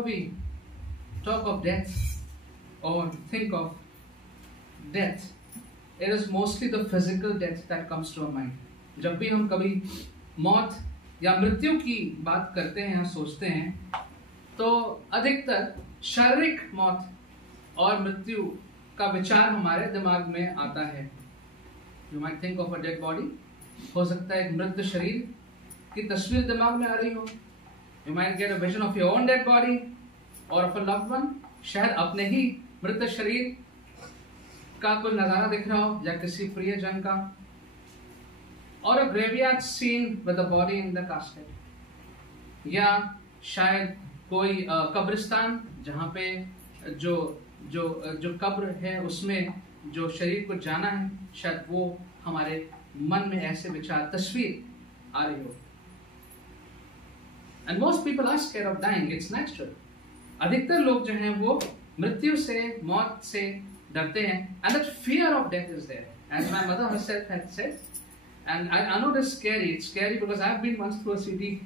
whenever we talk of death or think of death, it is mostly the physical death that comes to our mind. जब भी हम कभी मौत या मृत्यु की बात करते हैं या सोचते हैं, तो अधिकतर शारीरिक मौत और मृत्यु का विचार हमारे दिमाग में आता है. You might think of a dead body. हो सकता है एक मृत शरीर की तस्वीर दिमाग में आ रही हो. You might get a vision of your own dead body or of a loved one. शायद अपने ही मृत शरीर का कोई नजारा दिख रहा हो या किसी प्रियजन का. और a graveyard scene with the body in the casket. या शायद कोई कब्रिस्तान जहाँ पे जो कब्र है उसमें जो शरीर को जाना है, शायद वो हमारे मन में ऐसे विचार तस्वीर आ रही हो. And most people are scared of dying. It's natural. अधिकतर लोग जो हैं वो मृत्यु से, मौत से डरते हैं. And that fear of death is there. As my mother herself had said. And I know it's scary. It's scary because I've been once through a CT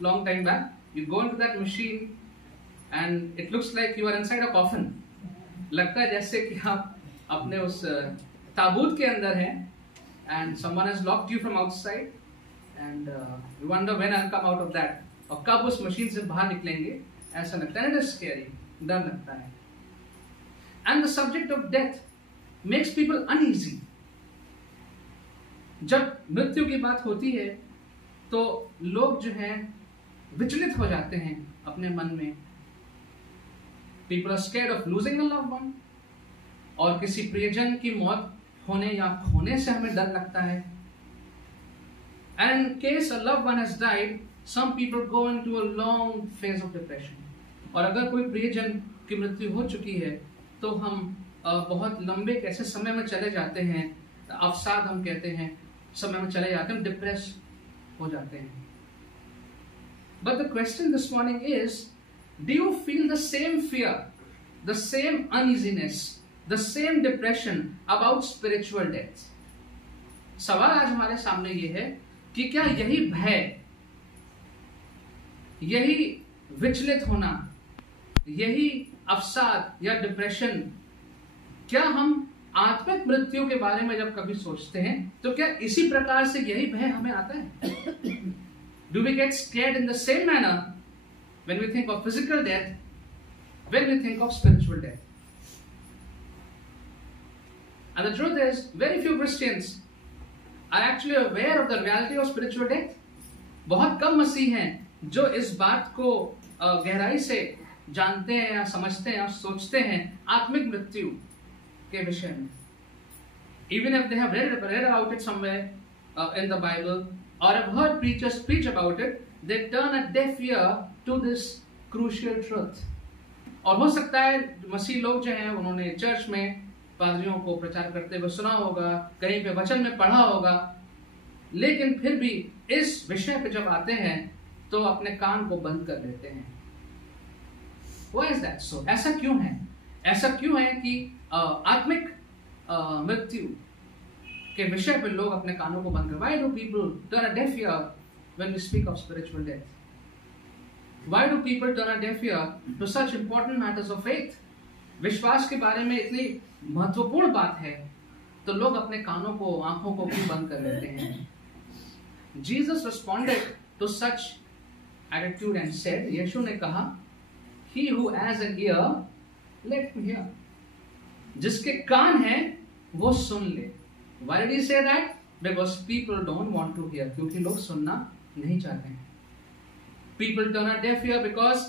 long time back. You go into that machine and it looks like you are inside a coffin. लगता है जैसे कि आप अपने उस ताबूत के अंदर हैं and someone has locked you from outside and you wonder when I'll come out of that. और कब उस मशीन से बाहर निकलेंगे ऐसा लगता है. It is scary. डर लगता है. And the subject of death makes people uneasy. जब मृत्यु की बात होती है तो लोग जो हैं विचलित हो जाते हैं अपने मन में. People are scared of losing a loved one. और किसी प्रियजन की मौत होने या खोने से हमें डर लगता है. And in case a loved one has died, some people go into a long phase of depression. और अगर कोई प्रियजन की मृत्यु हो चुकी है तो हम बहुत लंबे कैसे समय में चले जाते हैं, अवसाद हम कहते हैं, समय में चले जाते हैं, डिप्रेस हो जाते हैं. But the question this morning is, do you feel the same fear, the same uneasiness, the same depression about spiritual death? सवाल आज हमारे सामने ये है कि क्या यही भय, यही विचलित होना, यही अवसाद या डिप्रेशन, क्या हम आत्मिक मृत्यु के बारे में जब कभी सोचते हैं तो क्या इसी प्रकार से यही भय हमें आता है? Do we get scared in the same manner when we think of physical death, when we think of spiritual death? And the truth is, very few Christians are actually aware of the reality of spiritual death. बहुत कम मसीह हैं जो इस बात को गहराई से जानते हैं या समझते हैं या सोचते हैं आत्मिक मृत्यु के विषय में. Even if they have read about it somewhere in the Bible or have heard preachers preach about it, they turn a deaf ear to this crucial truth. और हो सकता है मसीह लोग जो हैं उन्होंने चर्च में पादरियों को प्रचार करते हुए सुना होगा, कहीं पे वचन में पढ़ा होगा, लेकिन फिर भी इस विषय पे जब आते हैं तो अपने कान को बंद कर लेते हैं. Why is that so? ऐसा क्यों है? ऐसा क्यों है कि आत्मिक मृत्यु के विषय पे लोग अपने कानों को बंद कर? Why do people turn a deaf ear when we speak of spiritual death? Why do people turn a deaf ear to such important matters of faith? विश्वास के बारे में इतनी महत्वपूर्ण बात है तो लोग अपने कानों को, आंखों को क्यों बंद कर लेते हैं? Jesus responded to such attitude and said, यीशु ने कहा, He who has an ear, let him hear. जिसके कान हैं वो सुन ले. Why did he say that? Because people don't want to hear. क्योंकि लोग सुनना नहीं चाहते हैं. People turn a deaf ear because,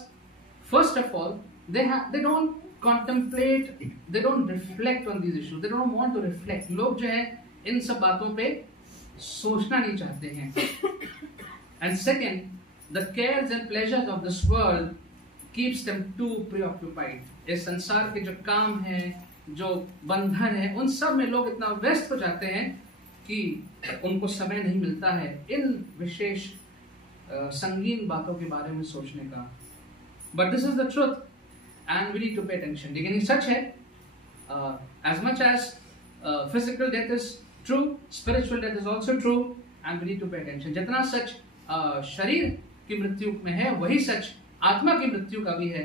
first of all, they don't contemplate, they don't reflect on these issues. They don't want to reflect. लोग जो है इन सब बातों पे सोचना नहीं चाहते हैं. And second, the cares and pleasures of this world keeps them too preoccupied. इस संसार के जो काम हैं, जो बंधन है, उन सब में लोग इतना व्यस्त हो जाते हैं कि उनको समय नहीं मिलता है इन विशेष संगीन बातों के बारे में सोचने का. But this is the truth and we need to pay attention. लेकिन ये सच है, as much as physical death is true, spiritual death is also true and we need to pay attention. जितना सच शरीर की मृत्यु में है वही सच आत्मा की मृत्यु का भी है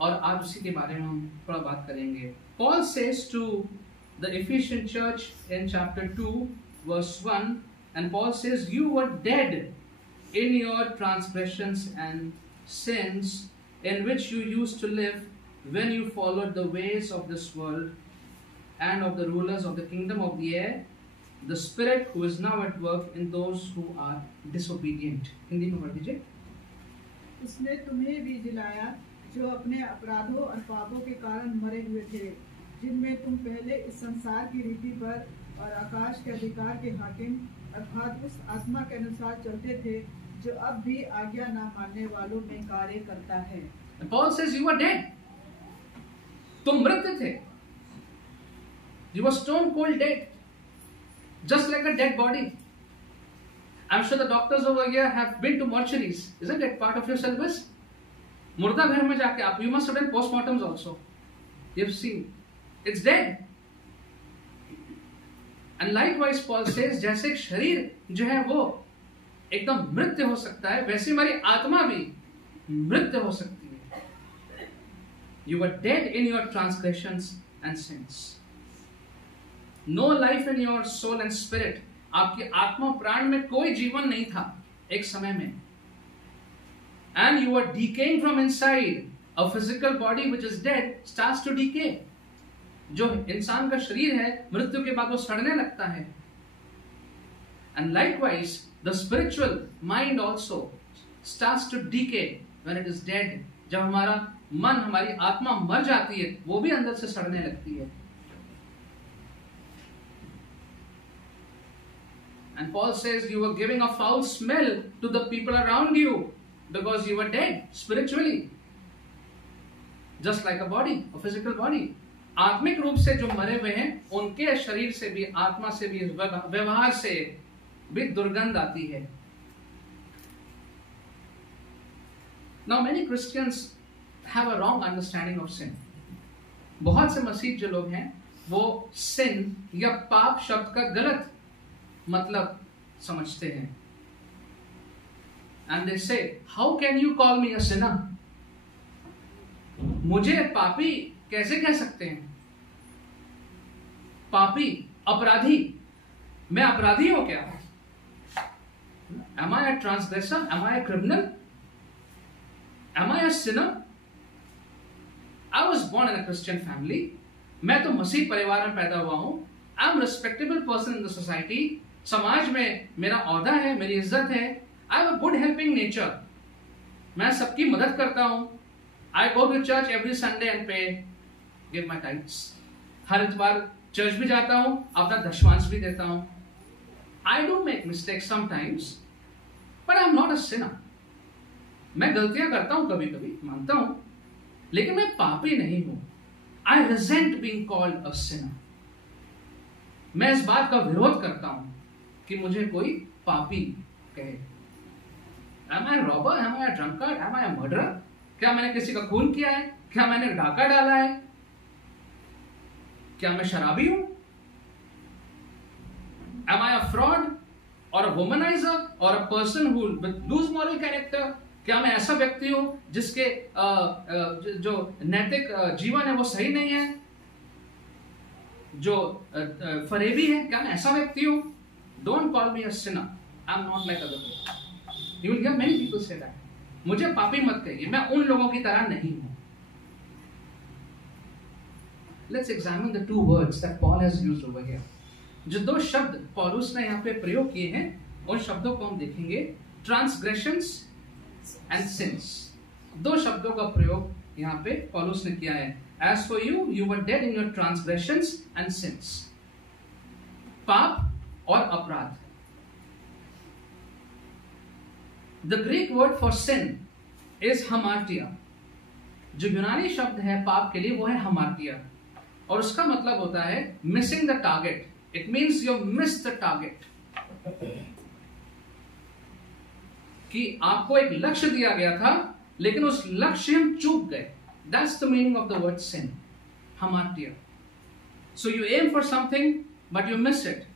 और आज उसी के बारे में हम थोड़ा बात करेंगे. Paul says to the Ephesian church in chapter 2 verse 1, and Paul says, you were dead in your transgressions and sins in which you used to live when you followed the ways of this world and of the rulers of the kingdom of the air, the spirit who is now at work in those who are disobedient. Hindi में पढ़ दीजिए. उसने तुम्हें भी जिलाया जो अपने अपराधों और पापों के कारण मरे हुए थे, जिनमें तुम पहले इस संसार की रीति पर और आकाश के अधिकार के हाकिम अर्थात उस आत्मा के अनुसार चलते थे जो अब भी आज्ञा न मानने वालों में कार्य करता है. And Paul says you were dead. तुम मृत थे. You were stone cold dead, just like a dead body. I'm sure the doctors over here have been to mortuaries. Isn't that part of your service? मुर्दा घर में जाके आप, you must have done postmortems also. You've seen it's dead. And likewise Paul says, जैसे शरीर जो है वो एकदम मृत हो सकता है, वैसे हमारी आत्मा भी मृत हो सकती है. You were dead in your transgressions and sins. No life in your soul and spirit. आपकी आत्मा प्राण में कोई जीवन नहीं था एक समय में. And you were decaying from inside. A physical body which is dead starts to decay. जो इंसान का शरीर है मृत्यु के बाद वो सड़ने लगता है. And likewise the spiritual mind also starts to decay when it is dead. जब हमारा मन, हमारी आत्मा मर जाती है, वो भी अंदर से सड़ने लगती है. And Paul says you were giving a foul smell to the people around you because you were dead spiritually, just like a body, a physical body. आत्मिक रूप से जो मरे हुए हैं उनके शरीर से भी, आत्मा से भी, व्यवहार से भी दुर्गंध आती है. Now many Christians have a wrong understanding of sin. बहुत से मसीह जो लोग हैं वो sin या पाप शब्द का गलत मतलब समझते हैं. And they say, how can you call me a sinner? मुझे पापी कैसे कह सकते हैं? पापी, अपराधी, मैं अपराधी हूं क्या? Am I a transgressor? Am I a criminal? Am I a sinner? I was born in a Christian family. मैं तो मसीह परिवार में पैदा हुआ हूं. I'm a respectable person in the society. समाज में मेरा औहदा है, मेरी इज्जत है. I have a good helping nature. मैं सबकी मदद करता हूं. I go to church every Sunday and pay, give my tithes. हर इतवार चर्च भी जाता हूं, अपना दशमांश भी देता हूं. I do make mistakes sometimes, but I'm not a sinner. मैं गलतियां करता हूं कभी कभी, मानता हूं, लेकिन मैं पापी नहीं हूं. I resent being called a sinner. मैं इस बात का विरोध करता हूं कि मुझे कोई पापी कहे. Am I a robber? Am I a drunkard? Am I a murderer? क्या मैंने किसी का खून किया है? क्या मैंने डाका डाला है? क्या मैं शराबी हूं? Am I a fraud or a womanizer or a person who lose moral character? क्या मैं ऐसा व्यक्ति हूं जिसके जो नैतिक जीवन है वो सही नहीं है, जो फरेबी है? क्या मैं ऐसा व्यक्ति हूं? Don't call me a sinner. I'm not like other people. You will hear many people say that. मुझे पापी मत कहिए, मैं उन लोगों की तरह नहीं हूं. Let's examine the two words that Paul has used over here. जो दो शब्द पौलुस ने यहाँ पे प्रयोग किए हैं, उन शब्दों को हम देखेंगे. Transgressions and sins. दो शब्दों का प्रयोग यहाँ पे पौलुस ने किया है. As for you, you were dead in your transgressions and sins. पाप और अपराध. The Greek word for sin is hamartia. जो यूनानी शब्द है पाप के लिए वो है hamartia, और उसका मतलब होता है missing the target. It means you missed the target. कि आपको एक लक्ष्य दिया गया था लेकिन उस लक्ष्य हम चूक गए. That's the meaning of the word sin. Hamartia. So you aim for something but you miss it.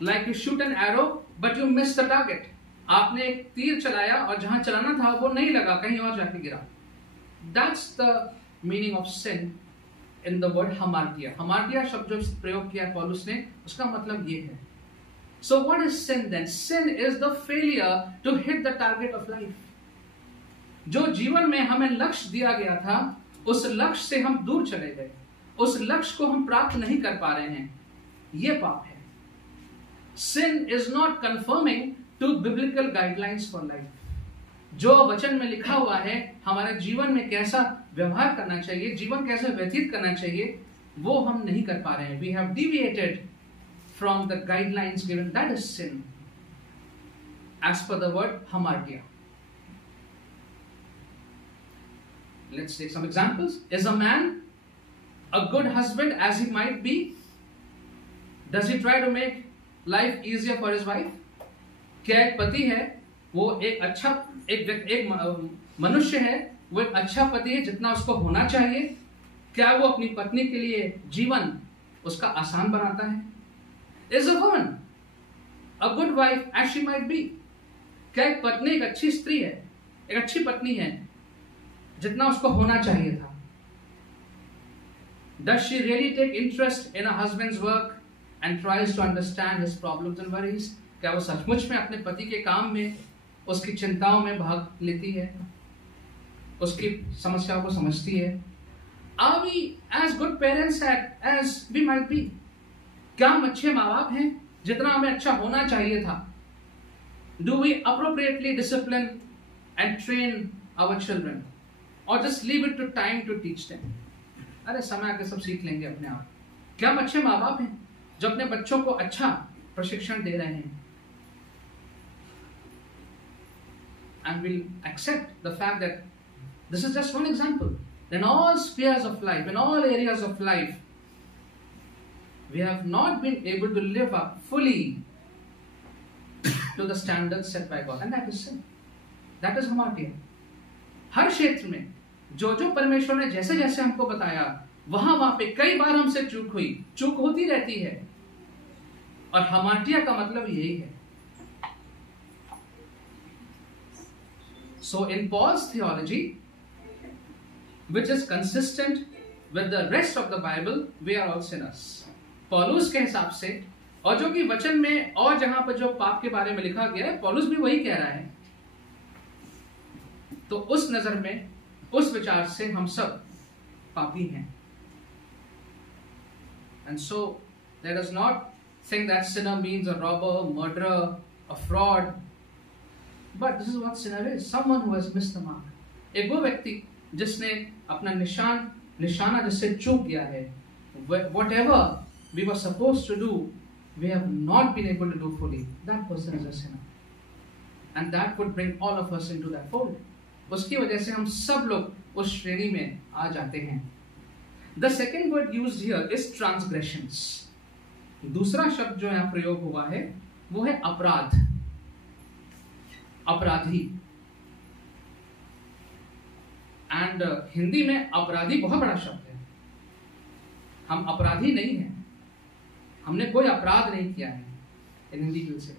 Like you shoot an arrow but you miss the target. आपने एक तीर चलाया और जहां चलाना था वो नहीं लगा, कहीं और जाके गिरा. That's the meaning of sin in the word hamartia. Hamartia शब्द जो प्रयोग किया है पौलुस ने, उसका मतलब ये है. So what is sin then? Sin is the failure to hit the target of life. जो जीवन में हमें लक्ष्य दिया गया था, उस लक्ष्य से हम दूर चले गए, उस लक्ष्य को हम प्राप्त नहीं कर पा रहे हैं, ये पाप है. Sin is not conforming to biblical guidelines for life. जो वचन में लिखा हुआ है हमारे जीवन में कैसा व्यवहार करना चाहिए, जीवन कैसे व्यतीत करना चाहिए, वो हम नहीं कर पा रहे हैं. We have deviated from the guidelines given. That is sin, as per the word hamartia. Let's take some examples. Is a man a good husband as he might be? Does he try to make life easier for his wife? क्या एक पति है वो एक अच्छा एक मनुष्य है, वो एक अच्छा पति है जितना उसको होना चाहिए? क्या वो अपनी पत्नी के लिए जीवन उसका आसान बनाता है? Is a woman a good wife as she might be? क्या एक पत्नी एक अच्छी स्त्री है, एक अच्छी पत्नी है जितना उसको होना चाहिए था? Does she really take interest in her husband's work and tries to understand his problems and worries? क्या वो सचमुच में अपने पति के काम में उसकी चिंताओं में भाग लेती है, उसकी समस्याओं को समझती है? Are we as good parents as we might be? क्या हम अच्छे माँ बाप हैं जितना हमें अच्छा होना चाहिए था? Do we appropriately discipline and train our children, or just leave it to time to teach them? अरे समय आके सब सीख लेंगे अपने आप. क्या हम अच्छे माँ बाप हैं जो अपने बच्चों को अच्छा प्रशिक्षण दे रहे हैं? And we'll accept the fact that this is just one example. In all spheres of life, in all areas of life, we have not been able to live up fully to the standards set by God, and that is sin. That is hamartia. हर क्षेत्र में जो जो परमेश्वर ने जैसे जैसे हमको बताया, वहां पे कई बार हमसे चूक होती रहती है, और hamartia का मतलब यही है. So in Paul's theology, which is consistent with the rest of the Bible, we are all sinners. पौलुस के हिसाब से, और जो कि वचन में और जहां पर जो पाप के बारे में लिखा गया है, पौलुस भी वही कह रहा है. तो उस नजर में, उस विचार से हम सब पापी हैं. And so let us not think that sinner means a robber, murderer, a fraud. But this is what sinner is. Someone who has missed the mark. एक वो व्यक्ति जिसने अपना निशाना जिससे चूक गया है. Whatever we were supposed to do, we have not been able to do fully. That person is a sinner. And that would bring all of us into that fold. उसकी वजह से हम सब लोग उस श्रेणी में आ जाते हैं. The second word used here is transgressions. दूसरा शब्द जो यहाँ प्रयोग हुआ है वो है अपराध, अपराधी. एंड हिंदी में अपराधी बहुत बड़ा शब्द है. हम अपराधी नहीं हैं, हमने कोई अपराध नहीं किया है in Hindi will say.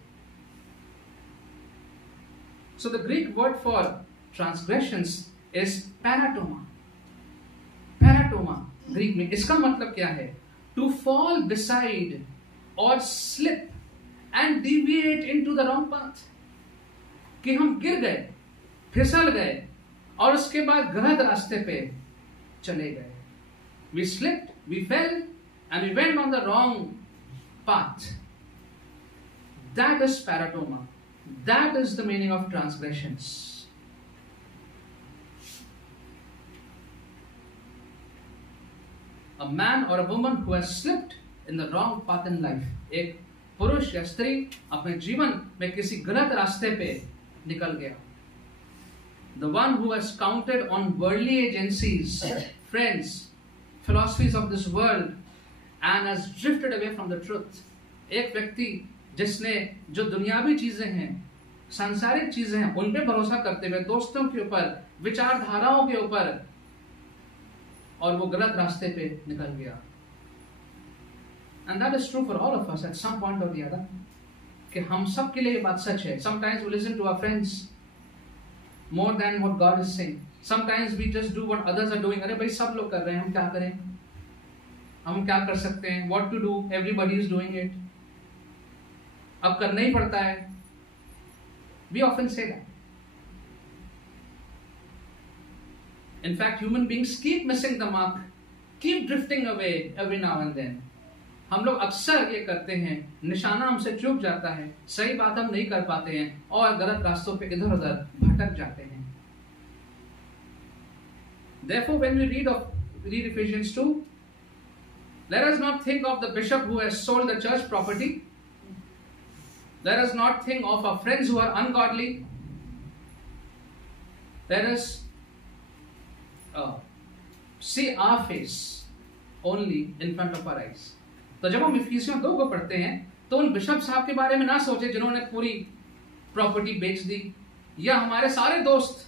So the Greek word for transgressions is paratoma. Paratoma Greek में इसका मतलब क्या है? To fall beside or slip and deviate into the wrong path. कि हम गिर गए, फिसल गए, और उसके बाद गलत रास्ते पे चले गए. We slipped, we fell, and we went on the wrong path. That is paratoma. That is the meaning of transgressions. A man or a woman who has slipped in the wrong path in life. एक पुरुष या स्त्री अपने जीवन में किसी गलत रास्ते पे निकल गया. The one who has counted on worldly agencies, friends, philosophies of this world, and has drifted away from the truth. एक व्यक्ति जिसने जो दुनियावी चीजें हैं, सांसारिक चीजें हैं, उन पे भरोसा करते हुए दोस्तों के ऊपर, विचारधाराओं के ऊपर, और वो गलत रास्ते पे निकल गया. And that is true for all of us at some point or the other. कि हम सब के लिए ये बात सच है. Sometimes we listen to our friends, more than what God is saying. Sometimes we just do what others are doing. अरे भाई सब लोग कर रहे हैं, हम क्या करें? हम क्या कर सकते हैं? What to do? Everybody is doing it. अब करना ही पड़ता है. We often say that. In fact, human beings keep missing the mark, keep drifting away every now and then. हम लोग अक्सर ये करते हैं, निशाना हमसे चूक जाता है, सही बात हम नहीं कर पाते हैं और गलत रास्तों पे इधर उधर भटक जाते हैं. Therefore, when we read Ephesians 2, let us not think of the bishop who has sold the church property. Let us not think of our friends who are ungodly. Let us see our face only in front of our eyes. तो जब हम इफिसियों 2 को पढ़ते हैं तो उन bishop साहब के बारे में ना सोचे जिन्होंने पूरी प्रॉपर्टी बेच दी, या हमारे सारे दोस्त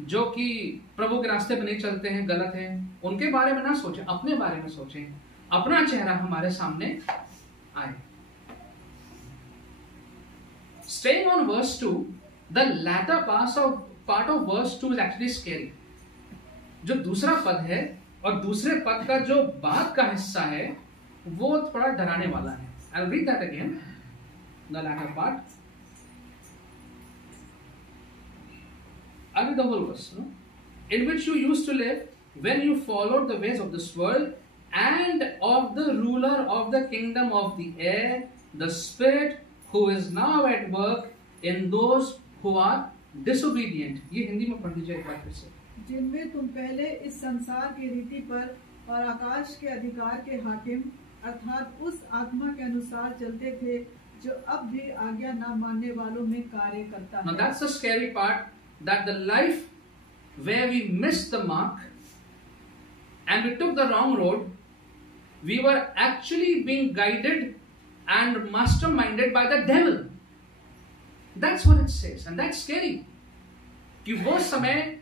जो कि प्रभु के रास्ते पे नहीं चलते हैं, गलत हैं, उनके बारे में ना सोचें, अपने बारे में सोचें, अपना चेहरा हमारे सामने आए. Staying on verse 2, the latter part of verse 2 is actually scary. जो दूसरा पद है और दूसरे पद का जो बाद का हिस्सा है वो थोड़ा डराने वाला है. I'll read that again. The latter part. I'll read the whole verse. No? In which you used to live when you followed the ways of this world and of the ruler of the kingdom of the air, the spirit who is now at work in those who are disobedient. ये हिंदी में पढ़ लीजिए एक बार फिर से. जिनमें तुम पहले इस संसार की रीति पर और आकाश के अधिकार के हाकिम अर्थात उस आत्मा के अनुसार चलते थे जो अब भी आज्ञा न मानने वालों में कार्य करता है. Now that's the scary part, that the life where we missed the mark and we took the wrong road, we were actually being guided and masterminded by the devil. That's what it says, and that's scary. कि वो समय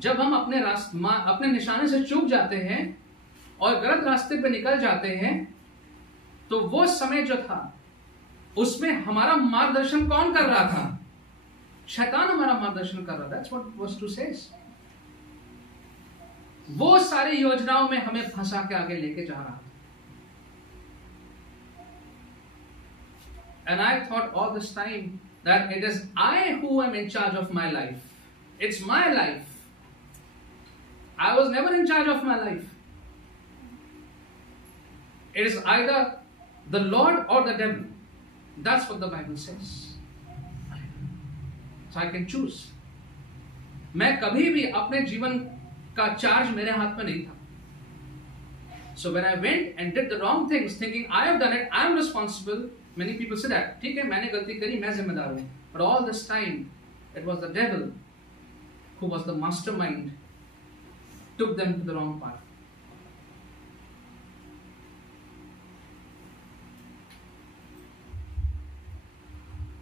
जब हम अपने निशाने से चूक जाते हैं और गलत रास्ते पे निकल जाते हैं, तो वो समय जो था उसमें हमारा मार्गदर्शन कौन कर रहा था? शैतान हमारा मार्गदर्शन कर रहा था. That's what verse 2 says. वो सारी योजनाओं में हमें फंसा के आगे लेके जा रहा था. And I thought all this time that it is I who am in charge of my life. It's my life. I was never in charge of my life. It is either the Lord or the devil. That's what the Bible says. So I can choose. मैं कभी भी अपने जीवन का charge मेरे हाथ में नहीं था. So when I went and did the wrong things, thinking I have done it, I am responsible. Many people say that. ठीक है, मैंने गलती करी, मैं जिम्मेदार हूँ. But all this time, it was the devil who was the mastermind, took them to the wrong path.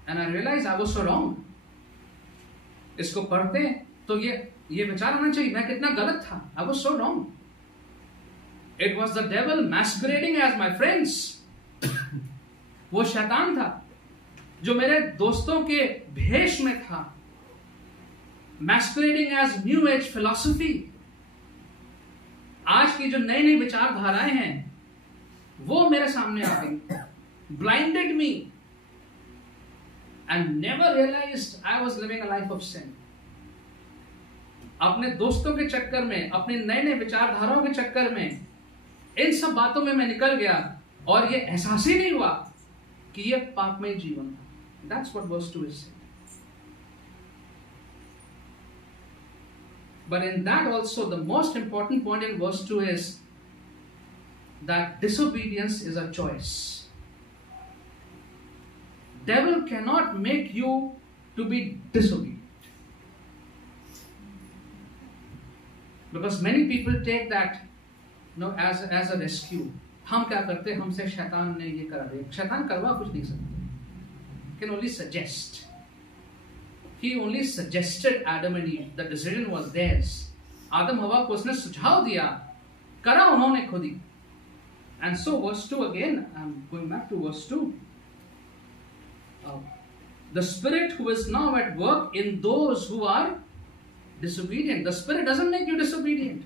And I realized I was so wrong. इसको पढ़ते तो ये विचार आना चाहिए, मैं कितना गलत था. I was so wrong. It was the devil masquerading as my friends. वो शैतान था जो मेरे दोस्तों के भेष में था. Masquerading as new age philosophy. आज की जो नई नई विचारधाराएं हैं वो मेरे सामने आ गई. Blinded me. And never realized I was living a life of sin. अपने दोस्तों के चक्कर में, अपने नए नए विचारधाराओं के चक्कर में, इन सब बातों में मैं निकल गया और ये एहसास ही नहीं हुआ कि ये पापमय जीवन था. That's what verse 2 is saying. But in that also, the most important point in verse 2 is that disobedience is a choice. Devil cannot make you to be disobedient. Because many people take that as a rescue. हम क्या करते हैं, हमसे शैतान ने ये करा दिया. शैतान करवा कुछ नहीं सकते. Can only suggest. He only suggested Adam and Eve. The decision was theirs. आदम हवा को उसने सुझाव दिया, करा उन्होंने खुद ही. And so verse 2 again, I'm going back to verse 2. the Spirit who is now at work in those who are disobedient. The Spirit doesn't make you disobedient.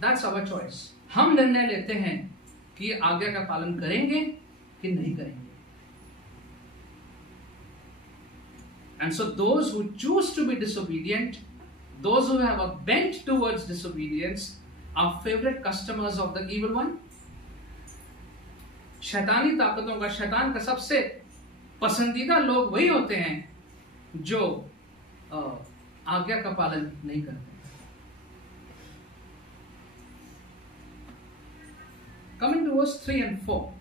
That's our choice. हम निर्णय लेते हैं कि आज्ञा का पालन करेंगे कि नहीं करेंगे. And so those who choose to be disobedient, those who have a bent towards disobedience, are favorite customers of the evil one. शैतानी ताकतों का, शैतान का सबसे पसंदीदा लोग वही होते हैं जो आज्ञा का पालन नहीं करते. Coming to verse 3 and 4.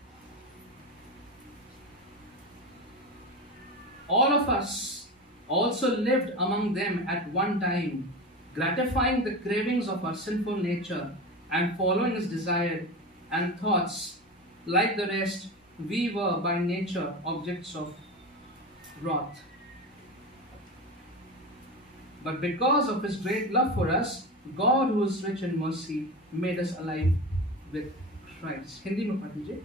All of us also lived among them at one time, gratifying the cravings of our sinful nature and following its desire and thoughts. Like the rest, we were by nature objects of wrath. But because of His great love for us, God, who is rich in mercy, made us alive with Christ. Hindi में पढ़ लीजिए.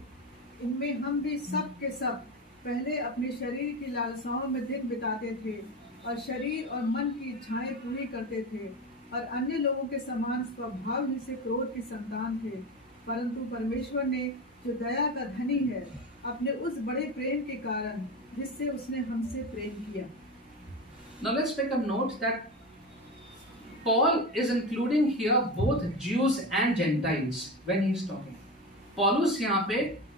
इनमें हम भी सब के सब पहले अपने शरीर की लालसाओं में दिन बिताते थे और शरीर और मन की इच्छाएं पूरी करते थे और अन्य लोगों के समान स्वभाव ही से क्रोध के संतान थे. परंतु परमेश्वर ने, जो दया का धनी है, अपने उस बड़े प्रेम के कारण जिससे उसने हमसे प्रेम किया. Now let's take a note that Paul is including here both Jews and Gentiles when he is talking. पौलुस यहाँ पे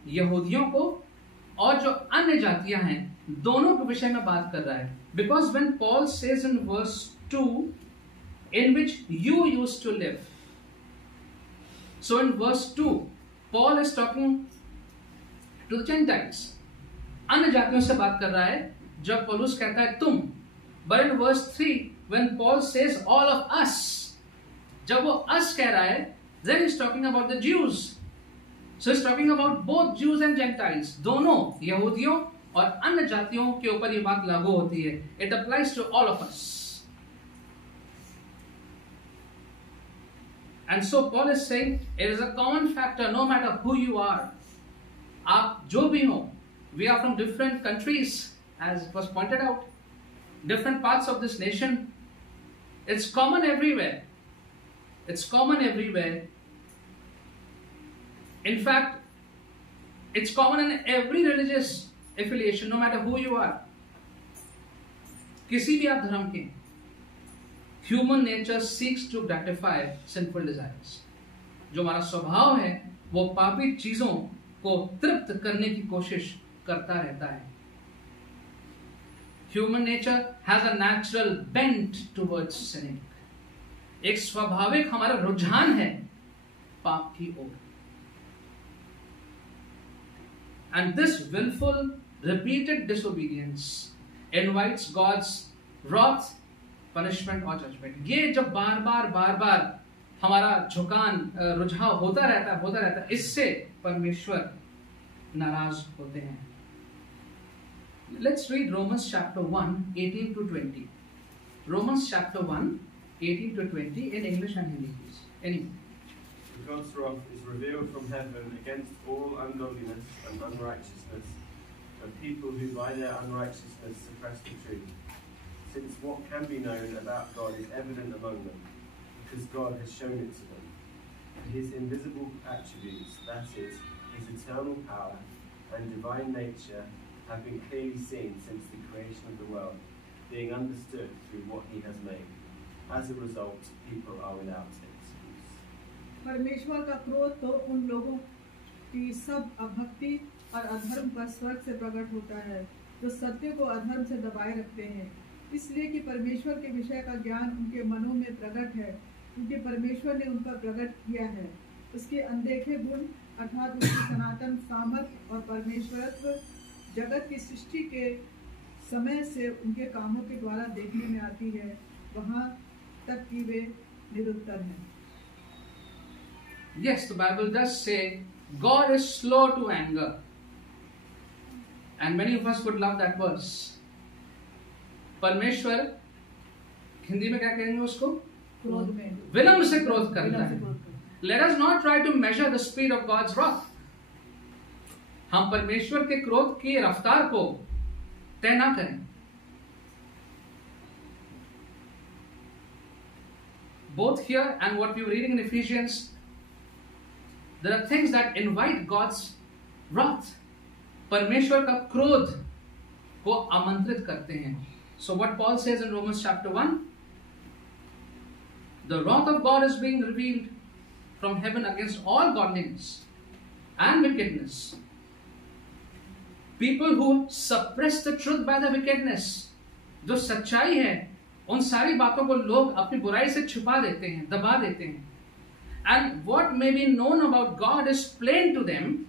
यहूदियों को और जो अन्य जातियां हैं दोनों के विषय में बात कर रहा है. Because when Paul says in verse 2, in which you used to live. So in verse 2, Paul is talking to the Gentiles. अन्य जातियों से बात कर रहा है जब पौलुस कहता है तुम. But in verse 3, when Paul says all of us, जब वो us कह रहा है, then he's talking about the Jews. So he's talking about both Jews and Gentiles. दोनों यहूदियों और अन्य जातियों के ऊपर ये बात लागू होती है. It applies to all of us. And so Paul is saying it is a common factor no matter who you are. आप जो भी हो, we are from different countries, as was pointed out, different parts of this nation. It's common everywhere. It's common everywhere. In fact, it's common in every religious affiliation, no matter who you are. किसी भी आप धर्म के, human nature seeks to gratify sinful desires. जो हमारा स्वभाव है, वो पापी चीजों को तृप्त करने की कोशिश करता रहता है. Human nature has a natural bent towards sinning. एक स्वाभाविक हमारा रुझान है पाप की ओर. And this willful, repeated disobedience invites God's wrath, punishment or judgment. ये जब बार बार हमारा झुकान रुझाव होता रहता है, इससे परमेश्वर नाराज होते हैं. Let's read Romans chapter 1, 18 to 20. Romans chapter 1, 18 to 20 in English and Hindi, please. Anyway. God's wrath is revealed from heaven against all ungodliness and unrighteousness of people who by their unrighteousness suppress the truth. Since what can be known about God is evident among them, because God has shown it to them. His invisible attributes, that is, His eternal power and divine nature, have been clearly seen since the creation of the world, being understood through what He has made. As a result, people are without excuse. परमेश्वर का क्रोध तो उन लोगों की सब अभक्ति और अधर्म पर स्वर्ग से प्रकट होता है, जो सत्य को अधर्म से दबाए रखते हैं. इसलिए कि परमेश्वर के विषय का ज्ञान उनके मनों में प्रकट है, क्योंकि परमेश्वर ने उन पर प्रकट किया है. उसके अनदेखे गुण अर्थात उसकी सनातन सामर्थ और परमेश्वरत्व जगत की सृष्टि के समय से उनके कामों के द्वारा देखने में आती है, वहाँ तक कि वे निरुत्तर हैं. Yes, the Bible does say God is slow to anger. And many of us would love that verse. परमेश्वर हिंदी में क्या कहेंगे उसको? क्रोध में, विलंब से क्रोध करता है. Let us not try to measure the speed of God's wrath. हम परमेश्वर के क्रोध की रफ्तार को तय ना करें। Both here and what we were reading in Ephesians, there are things that invite God's wrath. परमेश्वर का क्रोध को आमंत्रित करते हैं। So what Paul says in Romans chapter 1, the wrath of God is being revealed from heaven against all godliness and wickedness. People who suppress the truth by the wickedness, जो सच्चाई है उन सारी बातों को लोग अपनी बुराई से छुपा देते हैं, दबा देते हैं। And what may be known about God is plain to them.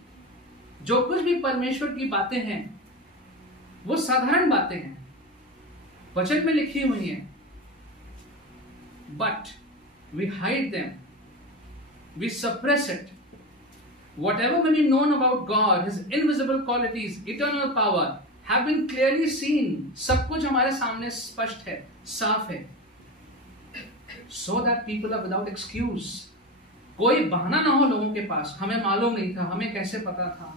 जो कुछ भी परमेश्वर की बातें हैं वो साधारण बातें हैं, वचन में लिखी हुई हैं, but we hide them, we suppress it. Whatever may be known about God, His invisible qualities, eternal power, have been clearly seen. सब कुछ हमारे सामने स्पष्ट है, साफ है, so that people are without excuse. कोई बहाना ना हो लोगों के पास, हमें मालूम नहीं था, हमें कैसे पता था।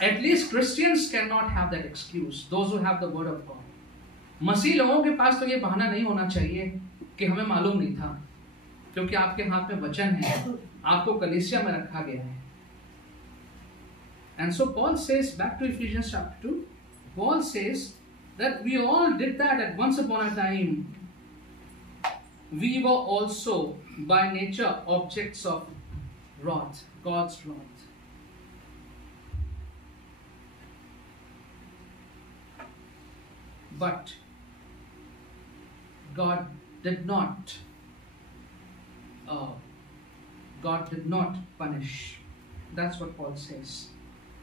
At least Christians cannot have that excuse, those who have the word of God. मसीह लोगों के पास तो ये बहाना नहीं होना चाहिए कि हमें मालूम नहीं था, क्योंकि आपके हाथ में वचन है, आपको कलीसिया में रखा गया है। And so Paul says, back to Ephesians chapter 2, Paul says that we all did that at once upon a time. We were also by nature objects of wrath, God's wrath. But God did not punish. That's what Paul says.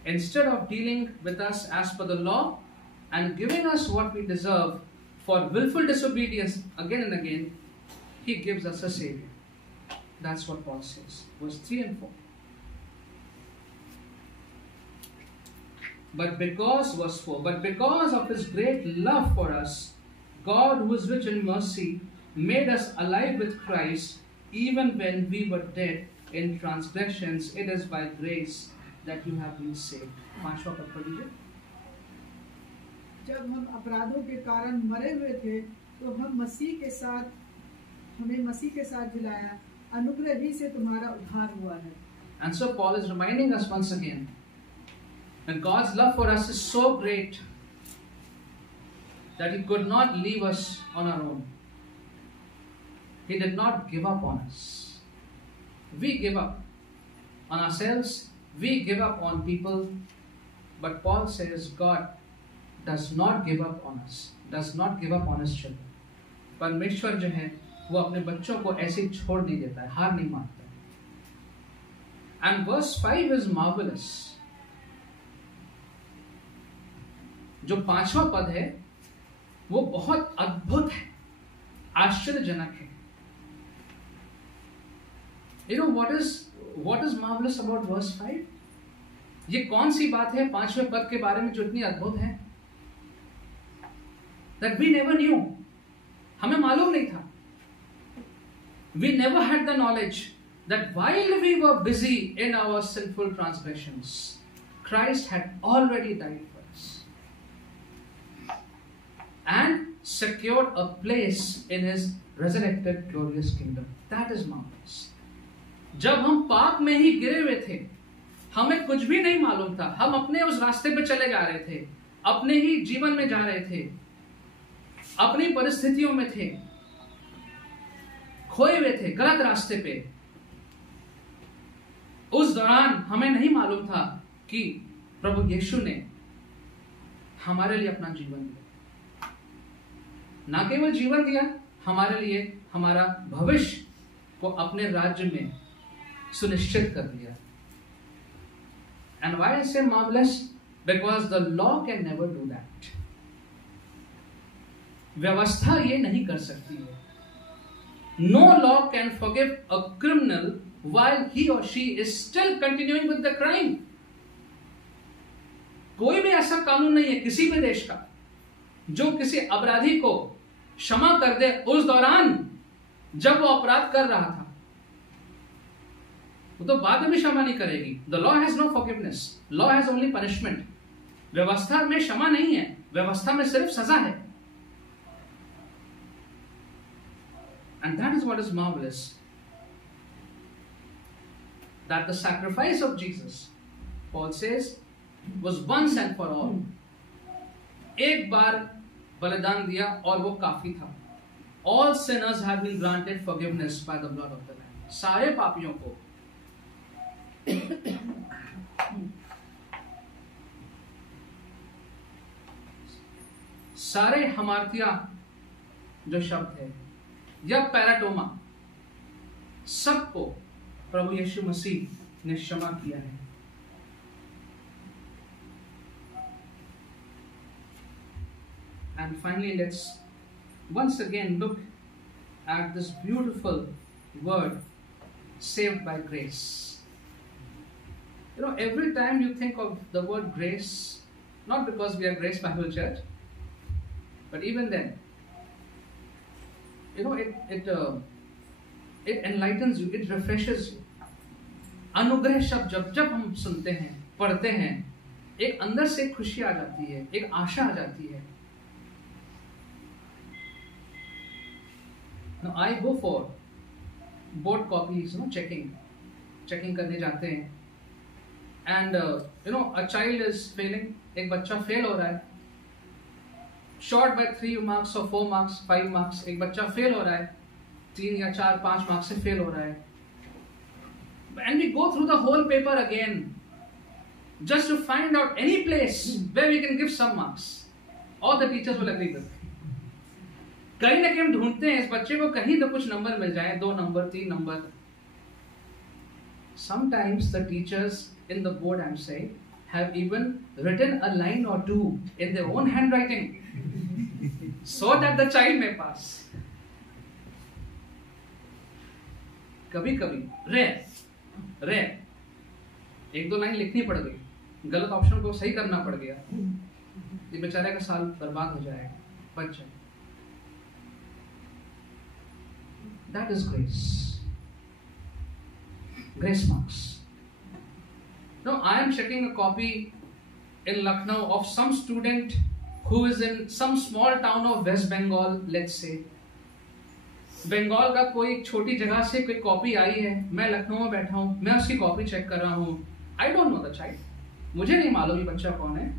Instead of dealing with us as per the law and giving us what we deserve for willful disobedience again and again, He gives us a Savior. That's what Paul says. Verse 3 and 4. But because of His great love for us, God, who is rich in mercy, made us alive with Christ, even when we were dead in transgressions. It is by grace that you have been saved. 5वां पद पढ़ लीजिए। जब हम अपराधों के कारण मरे हुए थे, तो हमें मसीह के साथ जिलाया, अनुग्रह ही से तुम्हारा उद्धार हुआ है। And so Paul is reminding us once again that God's love for us is so great that He could not leave us on our own. He did not give up on us. We give up on ourselves, we give up on people, but Paul says God does not give up on us, does not give up on His children. परमेश्वर जो है वो अपने बच्चों को ऐसे ही छोड़ नहीं देता है, हार नहीं मानता है। And verse 5 is marvelous. जो 5वां पद है वो बहुत अद्भुत है, आश्चर्यजनक है। You know what is marvelous about verse 5? ये कौन सी बात है 5वें पद के बारे में जो इतनी अद्भुत है? That we never knew. हमें मालूम नहीं था। We never had the knowledge that while we were busy in our sinful transgressions, Christ had already died for us and secured a place in His resurrected glorious kingdom. That is marvelous. जब हम पाप में ही गिरे हुए थे, हमें कुछ भी नहीं मालूम था, हम अपने उस रास्ते पे चले जा रहे थे, अपने ही जीवन में जा रहे थे, अपनी परिस्थितियों में थे, खोए हुए थे, गलत रास्ते पे। उस दौरान हमें नहीं मालूम था कि प्रभु यीशु ने हमारे लिए अपना जीवन दिया। ना केवल जीवन दिया, हमारे लिए हमारा भविष्य को अपने राज्य में सुनिश्चित कर दिया। And why I say marvelous? Because the law can never do that. व्यवस्था ये नहीं कर सकती है। No law can forgive a criminal while he or she is still continuing with the crime. कोई भी ऐसा कानून नहीं है किसी भी देश का जो किसी अपराधी को क्षमा कर दे उस दौरान जब वो अपराध कर रहा था। वो तो बाद में भी क्षमा नहीं करेगी। The law has no forgiveness. Law has only punishment. व्यवस्था में क्षमा नहीं है, व्यवस्था में सिर्फ सजा है. And that is what is marvelous. That the sacrifice of Jesus, Paul says, was once and for all. एक बार बलिदान दिया और वो काफी था. All sinners have been granted forgiveness by the blood of the Lamb. सारे पापियों को सारे हमार्तिया जो शब्द है या पैराटोमा, सबको प्रभु यीशु मसीह ने क्षमा किया है. And finally, let's once again look at this beautiful word, saved by grace. You know, every time you think of the word grace, not because we are Grace Bible Church, but even then, you know, it enlightens you, it refreshes you. अनुग्रह शब्द जब हम सुनते हैं, पढ़ते हैं, एक अंदर से खुशी आ जाती है, एक आशा आ जाती है. Now I go for board copies, you know, checking करने जाते हैं. And you know, a child is failing, एक बच्चा फेल हो रहा है. Short by 3 marks or 4 marks, 5 marks, एक बच्चा फेल हो रहा है, 3 या 4, 5 marks से फेल हो रहा है. And we go through the whole paper again, just to find out any place where we can give some marks. All the teachers will agree with me. कहीं ना कहीं हम ढूंढते हैं इस बच्चे को कहीं तो कुछ नंबर मिल जाए, 2 number, 3 number. Sometimes the teachers in the board, I'm saying, have even written a line or 2 in their own handwriting so that the child may pass. कभी-कभी rare 1-2 लाइन लिखनी पड़ गई, गलत ऑप्शन को सही करना पड़ गया, ये बेचारे का साल बर्बाद हो जाएगा, बच जाए. That is grace. Grace marks. Now I am checking a copy in Lucknow of some student who is in some small town of West Bengal, let's say. Bengal का कोई एक छोटी जगह से कोई कॉपी आई है, मैं लखनऊ में बैठा हूँ, मैं उसकी कॉपी चेक कर रहा हूँ. I don't know the child. मुझे नहीं मालूम ये बच्चा कौन है.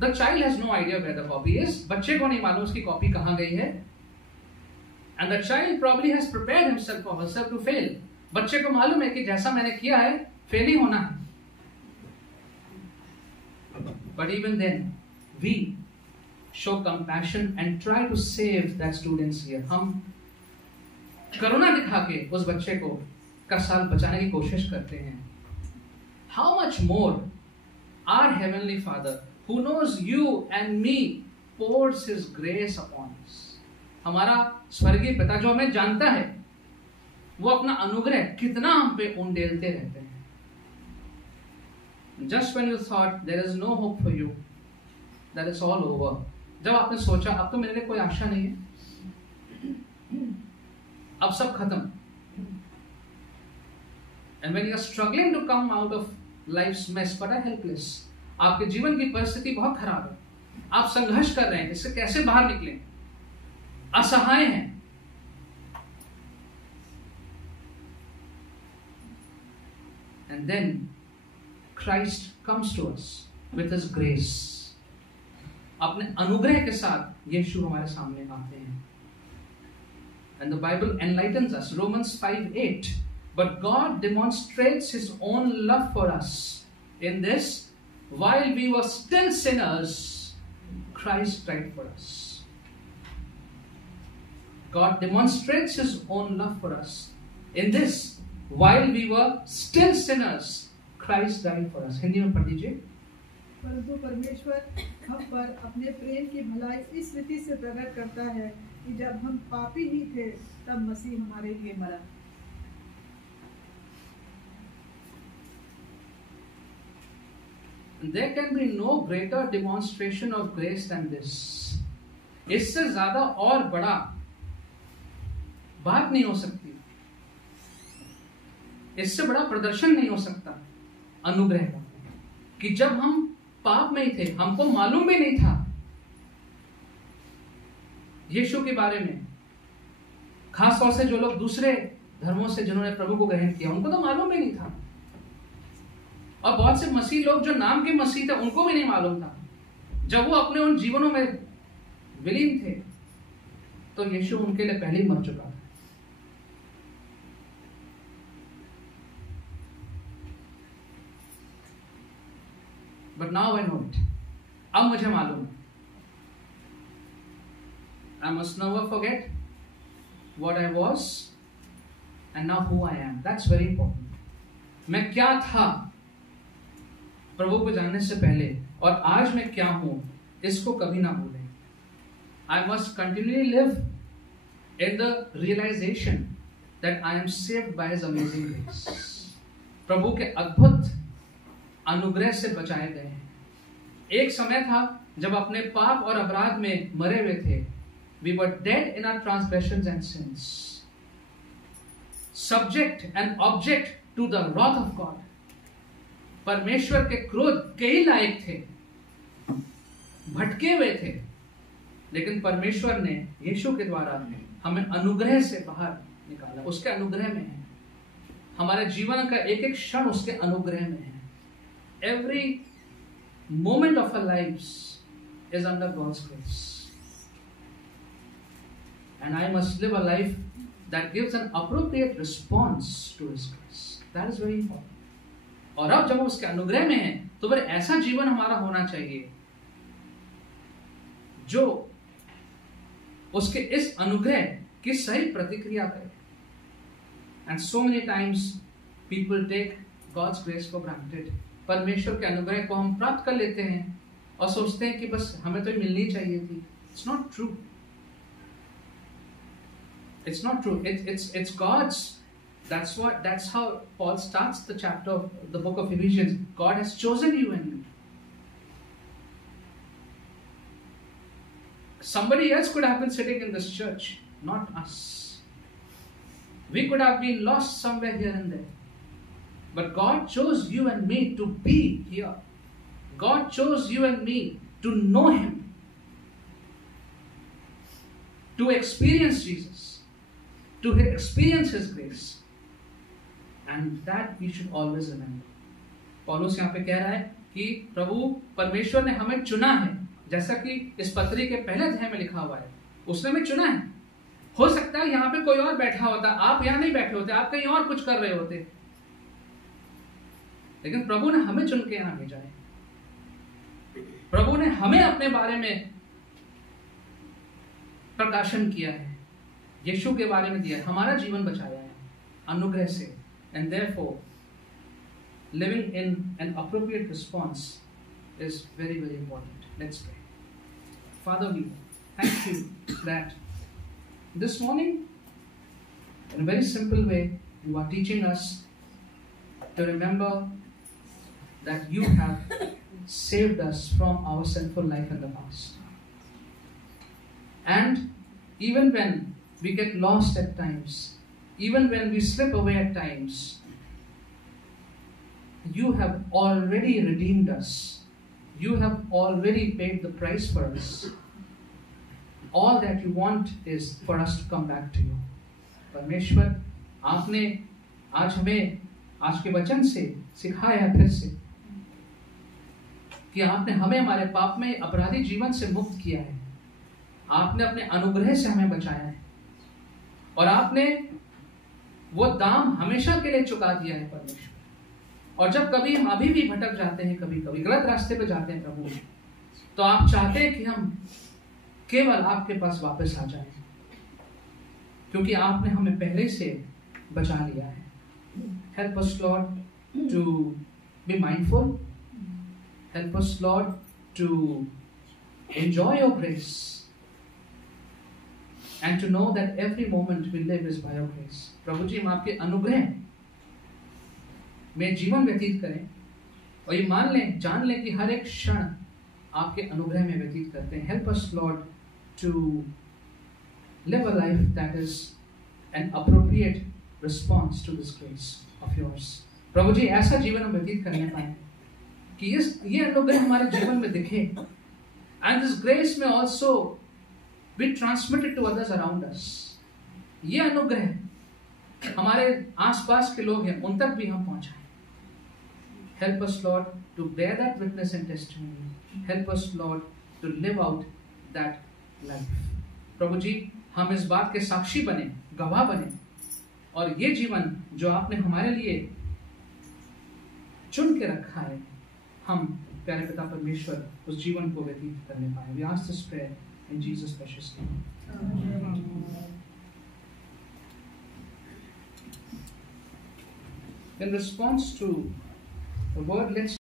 The child has no idea where the copy is. बच्चे को नहीं मालूम उसकी कॉपी कहाँ गई है. And the child probably has prepared himself or herself to fail. बच्चे को मालूम है कि जैसा मैंने किया है, फेल ही होना है. But even then, we show compassion and try to save that student's year. हम करुणा दिखा के उस बच्चे को का साल बचाने की कोशिश करते हैं. How much more our Heavenly Father, who knows you and me, pours His grace upon us. हमारा स्वर्गीय पिता जो हमें जानता है, वो अपना अनुग्रह कितना हम पे उंडेलते रहते हैं. Just when you thought there is no hope for you, that it's all over. जब आपने सोचा अब तो मेरे लिए कोई आशा नहीं है, अब सब खत्म. And when you are struggling to come out of life's mess but are helpless, आपके जीवन की परिस्थिति बहुत खराब है, आप संघर्ष कर रहे हैं, इससे कैसे बाहर निकलें, असहाय हैं. And then Christ comes to us with His grace. अपने अनुग्रह के साथ यीशु हमारे सामने आते हैं. And the Bible enlightens us. Romans 5:8. But God demonstrates His own love for us in this: while we were still sinners, Christ died for us. God demonstrates His own love for us in this: while we were still sinners, Christ died for us. Hindi में पढ़ दीजिए. परंतु परमेश्वर हम पर अपने प्रेम की भलाई इस रीति से प्रकट करता है कि जब हम पापी ही थे तब मसीह हमारे लिए मरा. There can be no greater demonstration of grace than this. इससे ज्यादा और बड़ा बात नहीं हो सकती, इससे बड़ा प्रदर्शन नहीं हो सकता अनुग्रह का, कि जब हम पाप में ही थे, हमको मालूम भी नहीं था यीशु के बारे में। खास तौर से जो लोग दूसरे धर्मों से जिन्होंने प्रभु को ग्रहण किया, उनको तो मालूम भी नहीं था। और बहुत से मसीह लोग जो नाम के मसीह थे, उनको भी नहीं मालूम था। जब वो अपने उन जीवनों में विलीन थे, तो यीशु उनके लिए पहले ही मर चुका था। But now I know it, अब मुझे मालूम है। I must never forget what I was and now who I am. That's very important. मैं क्या था प्रभु को जानने से पहले, और आज मैं क्या हूं, इसको कभी ना भूलें। I must continually live in the realization that I am saved by His amazing grace. प्रभु के अद्भुत अनुग्रह से बचाए गए हैं। एक समय था जब अपने पाप और अपराध में मरे हुए थे। We were dead in our transgressions and sins, subject and object to the wrath of God. परमेश्वर के क्रोध के ही लायक थे, भटके हुए थे, लेकिन परमेश्वर ने यीशु के द्वारा हमें अनुग्रह से बाहर निकाला। उसके अनुग्रह में है, हमारे जीवन का एक एक क्षण उसके अनुग्रह में है। Every moment of our lives is under God's grace. And I must live a life that gives an appropriate response to His grace. That is very important. और अब जब हम उसके अनुग्रह में हैं, तो फिर ऐसा जीवन हमारा होना चाहिए जो उसके इस अनुग्रह की सही प्रतिक्रिया करे। And so many times people take God's grace for granted. परमेश्वर के अनुग्रह को हम प्राप्त कर लेते हैं और सोचते हैं कि बस हमें तो मिलनी चाहिए थी। It's not true. It's not true. It's God's. That's how Paul starts the chapter of the book of Ephesians. God has chosen you and me. Somebody else could have been sitting in this church, not us. We could have been lost somewhere here and there. But God chose you and me to be here. God chose you and me to know Him, to experience Jesus, to experience His grace, and that we should always remember. पौलुस यहाँ पे कह रहा है कि प्रभु परमेश्वर ने हमें चुना है, जैसा कि इस पत्री के पहले अध्याय में लिखा हुआ है। उसने हमें चुना है। हो सकता है यहाँ पे कोई और बैठा होता, आप यहाँ नहीं बैठे होते, आप कहीं और कुछ कर रहे होते, लेकिन प्रभु ने हमें चुन के यहाँ भेजा है। प्रभु ने हमें अपने बारे में प्रकाशन किया है, यीशु के बारे में दिया है, हमारा जीवन बचाया है अनुग्रह से। And therefore, living in an appropriate response is very, very important. Let's pray. Father, we thank you that this morning, in a very simple way, you are teaching us to remember that you have saved us from our sinful life in the past. And even when we get lost at times, even when we slip away at times, you have already redeemed us. You have already paid the price for us. All that you want is for us to come back to you. परमेश्वर, आपने आज हमें आज के वचन से सिखाया फिर से कि आपने हमें हमारे पाप में अपराधी जीवन से मुक्त किया है। आपने अपने अनुग्रह से हमें बचाया है और आपने वो दाम हमेशा के लिए चुका दिया है परमेश्वर। और जब कभी हम अभी भी भटक जाते हैं, कभी कभी गलत रास्ते पे जाते हैं प्रभु, तो आप चाहते हैं कि हम केवल आपके पास वापस आ जाएं, क्योंकि आपने हमें पहले से बचा लिया है। Help us, Lord, to be mindful. Help us, Lord, to enjoy your grace and to know that every moment we live is by your grace. प्रभु जी, हम आपके अनुग्रह में जीवन व्यतीत करें और ये मान लें, जान लें कि हर एक क्षण आपके अनुग्रह में व्यतीत करते हैं। Help us, Lord, to live a life that is an appropriate response to this grace of yours. प्रभु जी, ऐसा जीवन हम व्यतीत करने पाए कि ये अनुग्रह हमारे जीवन में दिखे, and this grace may also be transmitted to others around us. ये अनुग्रह हमारे आसपास के लोग हैं उन तक भी हम पहुंचाएं। Help us lord to bear that witness and testimony. Help us lord to live out that life. प्रभु जी, हम इस बात के साक्षी बने, गवाह बने, और ये जीवन जो आपने हमारे लिए चुन के रखा है, हम प्यारे पिता परमेश्वर उस जीवन को व्यतीत करने पाए। We ask this prayer in Jesus precious name. In response to the word, let's